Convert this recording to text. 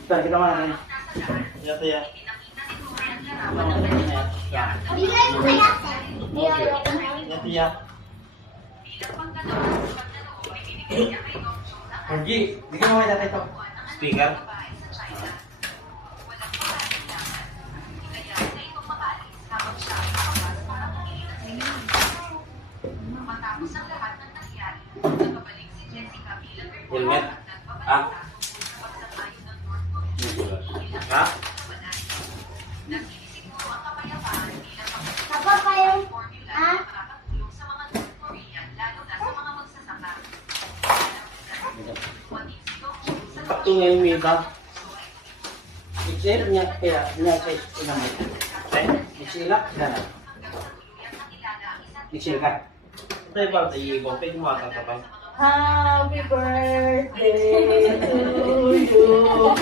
Ito, kita mo natin. Ito yan. Bigay mo kaya, sir. Ito yan. Orgi, bigyan mo kaya natin ito. Speaker. Helmet. Ah. Ha? Papa pa yung, ah? Patungan mo ito. Iksil niya, kaya niya sa ilang mo. Iksil ka, sana. Iksil ka. Ito yung parang iigaw. Pwede mo matatapang. Happy birthday to you.